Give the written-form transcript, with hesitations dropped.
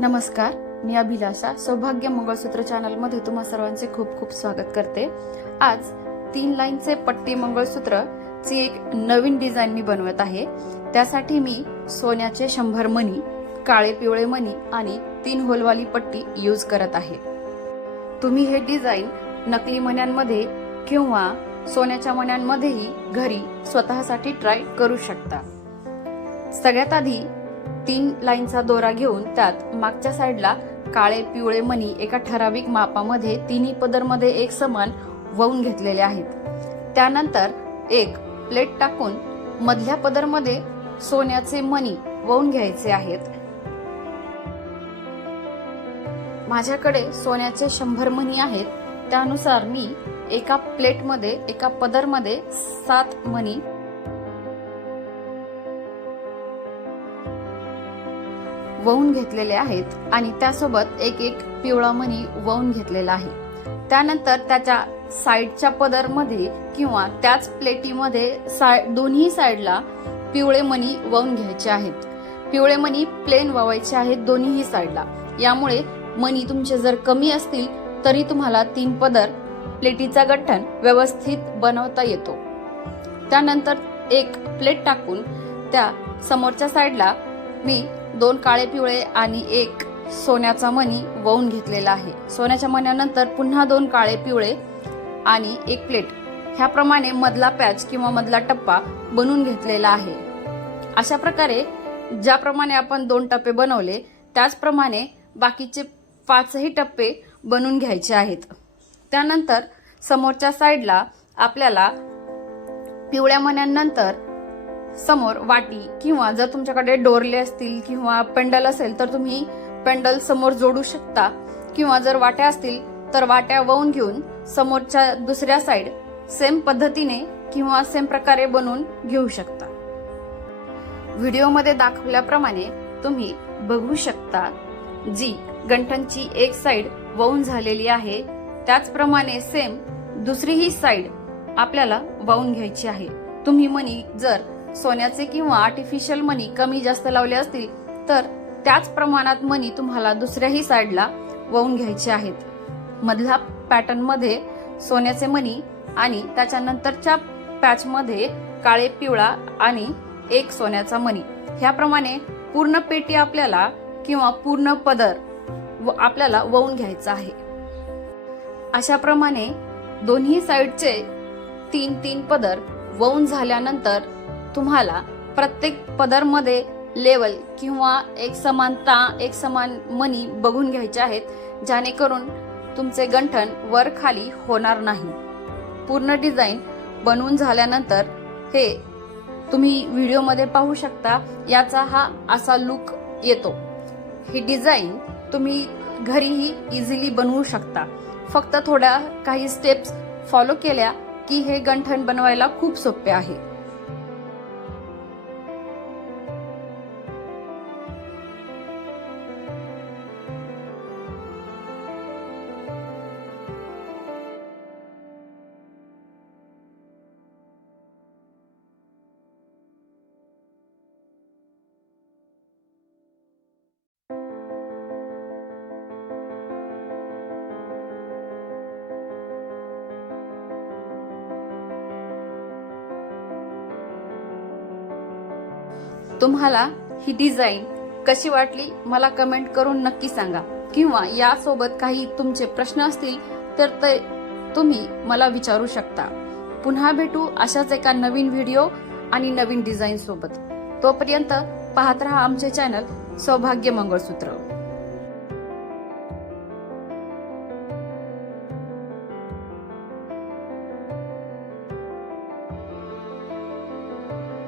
नमस्कार, मी अभिलाषा सौभाग्य मंगळसूत्र चॅनल मध्ये तुम्हा सर्वांचे खूप खूप स्वागत करते। आज 3 लाईनचे पट्टी मंगळसूत्र ची एक नवीन डिझाइन मी बनवत आहे। त्यासाठी मी सोन्याचे 100 मणी, काळे पिवळे मणी आणि 3 होलवाली पट्टी यूज करत आहे। तुम्ही हे डिझाइन नकली मण्यांमध्ये किंवा सोन्याच्या मण्यांमध्येही घरी स्वतःसाठी ट्राय करू शकता। सगळ्यात आधी 3 लाईनचा दोरा घेऊन त्यात मागच्या साइडला काळे पिवळे मणी एका ठराविक मापामध्ये तिन्ही पदरमध्ये एक समान वळून घेतलेले आहेत। त्यानंतर एक प्लेट टाकून मधल्या पदरमध्ये सोन्याचे मणी वळून घ्यायचे आहेत। माझ्याकडे सोन्याचे 100 मणी आहेत, त्यानुसार मी एका प्लेटमध्ये एका पदरमध्ये 7 मणी वळून घेतलेले आहेत आणि त्यासोबत एक एक पिवळा मणी वळून घेतलेला आहे। त्यानंतर त्याच्या साइडच्या पदरमध्ये किंवा त्याच प्लेटीमध्ये दोन्ही साइडला पिवळे मणी वळून घ्यायचे आहेत। पिवळे मणी प्लेन वळवायचे आहेत दोन्हीही साइडला। यामुळे मणी तुमचे जर कमी असतील तरी तुम्हाला 3 पदर प्लेटीचा गठ्ठण व्यवस्थित बनवता येतो। त्यानंतर एक प्लेट टाकून त्या समोरच्या साइडला मी 2 काळे पिवळे आणि एक सोन्याचा मणी वळून घेतलेला आहे। सोन्याच्या मण्यानंतर पुन्हा 2 काळे पिवळे आणि एक प्लेट, ह्याप्रमाणे मधला पॅच किंवा मधला टप्पा बनवून घेतलेला आहे। अशा प्रकारे ज्याप्रमाणे आपण 2 टप्पे बनवले त्याचप्रमाणे बाकीचे 5ही टप्पे बनवून घ्यायचे आहेत। त्यानंतर समोरच्या साइडला आपल्याला पिवळ्या मण्यांनंतर समोर वाटी किंवा जर तुमच्याकडे डोरले असतील किंवा पेंडल असेल तर तुम्ही पेंडल समोर जोडू शकता, किंवा जर वाट्या असतील तर वाट्या वळून घेऊन समोरच्या दुसऱ्या साइड सेम पद्धतीने किंवा सेम प्रकारे बनवून घेऊ शकता। व्हिडिओमध्ये दाखवल्याप्रमाणे तुम्ही बघू शकता जी गंठणची एक साइड वळून झालेली आहे त्याचप्रमाणे सेम दुसरीही साइड आपल्याला वळून घ्यायची आहे। तुम्ही मणी जर सोन्याचे किंवा आर्टिफिशियल मणी कमी जास्त लावले असतील तर त्याच प्रमाणात मणी तुम्हाला दुसऱ्याही साइडला वळून घ्यायचे आहेत। मधल्या पॅटर्न मध्ये सोन्याचे मणी आणि त्याच्यानंतरच्या पॅच मध्ये काळे पिवळा आणि एक सोन्याचा मणी, ह्याप्रमाणे पूर्ण पेटी आपल्याला किंवा पूर्ण पदर आपल्याला वळून घ्यायचा आहे। अशा प्रमाणे दोन्ही साइडचे 3-3 पदर वळून झाल्यानंतर तुम्हाला प्रत्येक पदरमध्ये लेवल किंवा एक समान मणी बघून घ्यायचे आहेत, जेणेकरून तुमचे गंठण वर खाली होणार नाही। पूर्ण डिझाइन बनवून झाल्यानंतर हे तुम्ही व्हिडिओमध्ये पाहू शकता, याचा हा असा लुक येतो। ही डिझाइन तुम्ही घरीही इझिली बनवू शकता। फक्त थोड्या काही स्टेप्स फॉलो केल्या की हे गंठण बनवायला खूप सोपे आहे। तुम्हाला ही डिझाइन कशी वाटली मला कमेंट करून नक्की सांगा, किंवा यासोबत काही तुमचे प्रश्न असतील तर ते तुम्ही मला विचारू शकता। पुन्हा भेटू अशाच एका नवीन व्हिडिओ आणि नवीन डिझाइन सोबत। तोपर्यंत पाहत रहा आमचे चॅनल सौभाग्य मंगळसूत्र।